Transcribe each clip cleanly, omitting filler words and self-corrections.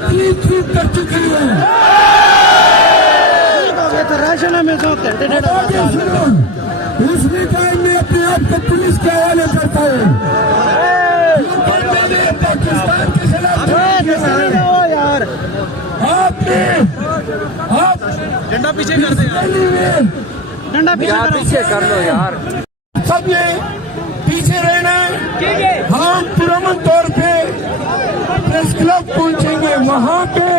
Clean sweep कर चुकी है। उसने टाइम में अपने आप को पुलिस के हवाले करता है। मैंने पाकिस्तान के खिलाफ आप झंडा पीछे कर दे, झंडा पीछे कर दो यार। सबने पीछे रहना है। हम पुरअमन तौर पे प्रेस क्लब पहुंचेंगे, वहां पे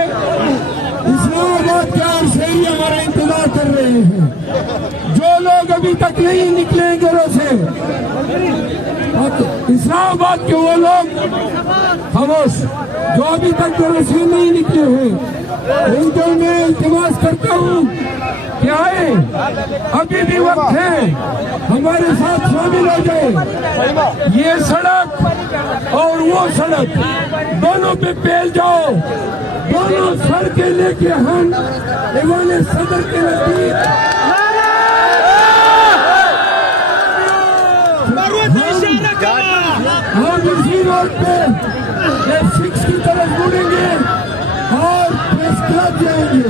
इस्लामाबाद के और शहरी हमारा इंतजार कर रहे हैं। जो लोग अभी तक नहीं निकले घरों से, इस्लामाबाद के वो लोग खामोश जो अभी तक घरों से नहीं निकले हैं, उनको मैं इल्तिमास करता हूँ कि आए, अभी भी वक्त है, हमारे साथ शामिल हो जाए। ये सड़क और वो सड़क दोनों पे फैल जाओ। दोनों सड़कें लेके हम ऐवान सदर के नजदीक हम इसी रोड पे F6 की तरफ मुड़ेंगे और प्रेस क्लब जाएंगे।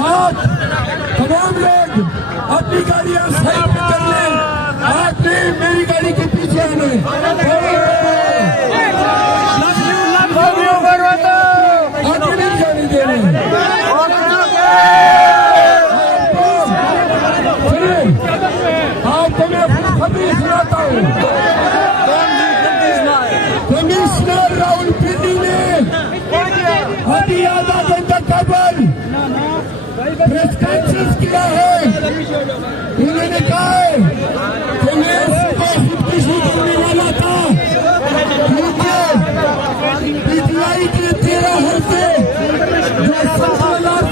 आप तमाम लोग अपनी गाड़ियां साइड पे कर लें। आपने मेरी गाड़ी के पीछे आना आगे नहीं जाने दे रहे। आपको मैं खबरें सुनाता हूँ। कमिश्नर रावलपिंडी ने अभी आधा घंटा कबल प्रेस कॉन्फ्रेंस किया है। उन्होंने कहा है कि मैं सुबह खुदकुशी करने वाला था, क्योंकि पीटीआई के 13 हफ्ते जो 17 लाख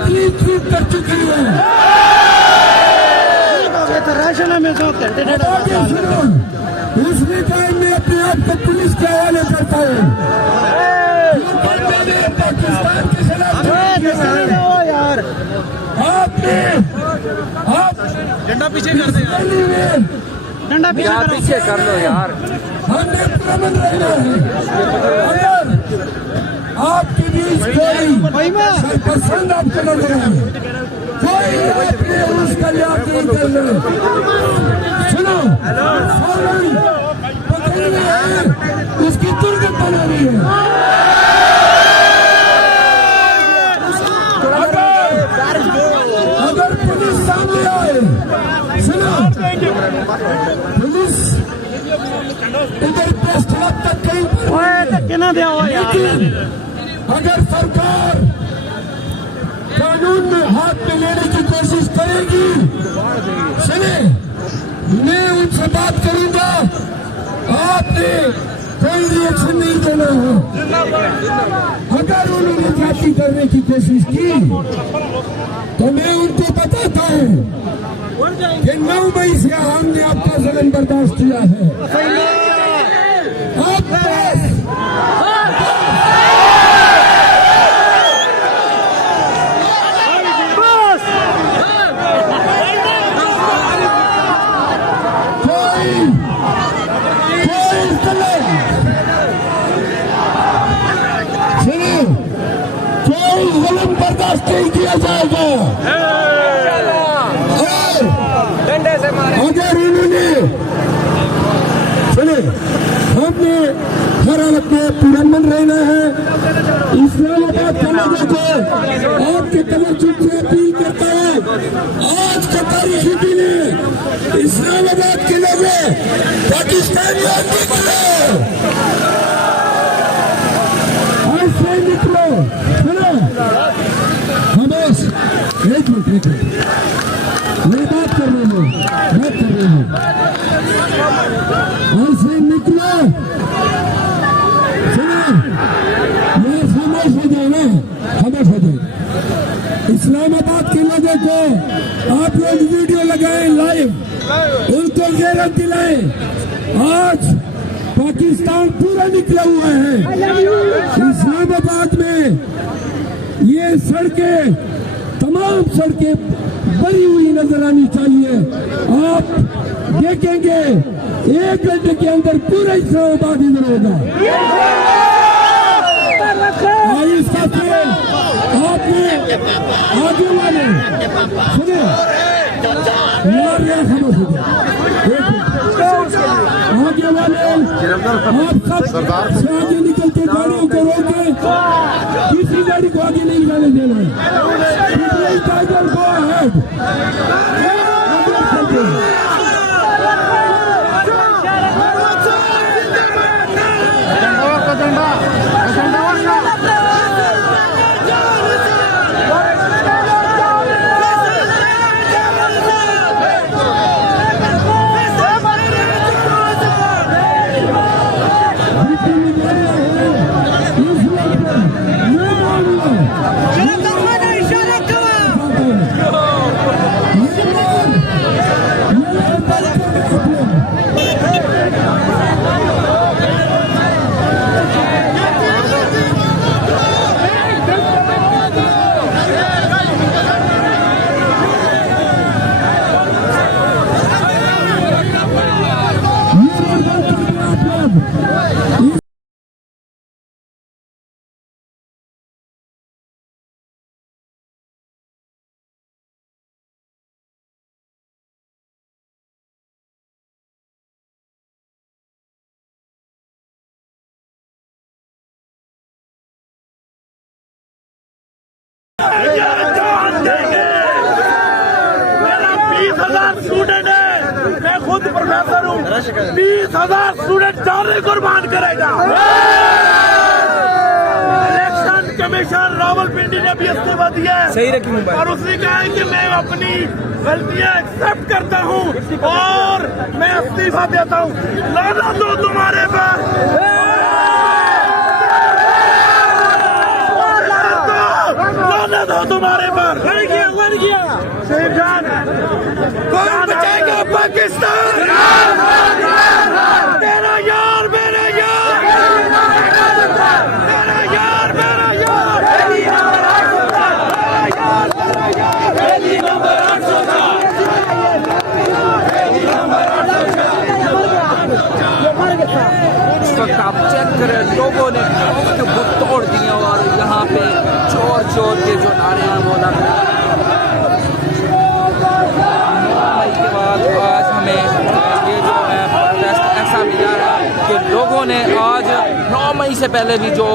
क्लीन स्वीप कर चुकी है। उसने टाइम में अपने आप को पुलिस के हवाले करता है। मैंने पाकिस्तान के खिलाफ झंडा पीछे कर दे, झंडा पीछे कर दो यार। हमने पुरअमन रहना है। आपके बीच कोई पसंद आपको नजर आए, कोई अपने उसका लिहाज नहीं करना। सुनो, फौरन पकड़ना है, उसकी दुर्गत बनानी है। अगर पुलिस सामने आए, सुनो, पुलिस इधर प्रेस क्लब तक कहीं लेकिन अगर सरकार कानून में हाथ में लेने की कोशिश करेगी, सुने, मैं उनसे बात करूंगा। आपने कोई रिएक्शन नहीं देना है। अगर उन्होंने जाति करने की कोशिश की तो मैं उनको बताता हूं कि 9 मई से हमने आपका जुल्म बर्दाश्त किया है। बर्दाश्त नहीं किया जाएगा। डंडे से मारे। अगर उन्होंने सुने, हमने हर हालत में पुरअमन रहना है। इस्लामाबाद के लोगों को आपके तवज्जो से अपील करता है, आज का तारीखी दिन है। इस्लामाबाद के लोगों, पाकिस्तानियों निकलो, ऐसे निकलो। सुनो, खामोश, एक मिनट, मैं बात कर रही हूँ। ऐसे निकलो, सुनो, मैं खामोश हो जाए ना, खामोश हो जाए। इस्लामाबाद के लोगों को आप लोग वीडियो लगाएं लाइव, उनको गैरत दिलाएं। आज पाकिस्तान पूरा निकला हुआ है। इस्लामाबाद में ये सड़कें, तमाम सड़कें बनी हुई नजर आनी चाहिए। आप देखेंगे 1 घंटे के अंदर पूरा इस्लामाबाद इधर होगा। इसका खेल आपने आगे वाले सुने खबर सुने आगे वाले आप सब से आगे निकल के गाड़ियों को रोके, किसी गाड़ी को आगे नहीं जाने देना है। Tiger go ahead. मेरा 20,000 स्टूडेंट है, मैं खुद प्रोफेसर हूँ। 20,000 स्टूडेंट जाने कुर्बान करेगा। इलेक्शन कमीशन रावलपिंडी ने भी इस्तीफा दिया है और उसने कहा है कि मैं अपनी गलतियाँ एक्सेप्ट करता हूँ और मैं इस्तीफा देता हूँ। लानत दो तुम्हारे पर, दो तुम्हारे पर। लड़ गया शहीद जान। कौन बचाएगा पाकिस्तान? तेरा यार मेरा यार, तेरा यार मेरा यार, इस वक्त आप चेक करें, लोगों ने बुत तोड़ दिया और यहाँ पे चोर चोर के जो नारे हैं वो लग रहे हैं। 9 मई के बाद आज हमें ये जो है प्रोटेस्ट ऐसा मिला है कि लोगों ने आज 9 मई से पहले भी जो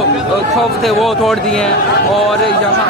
खौफ थे वो तोड़ दिए हैं और यहाँ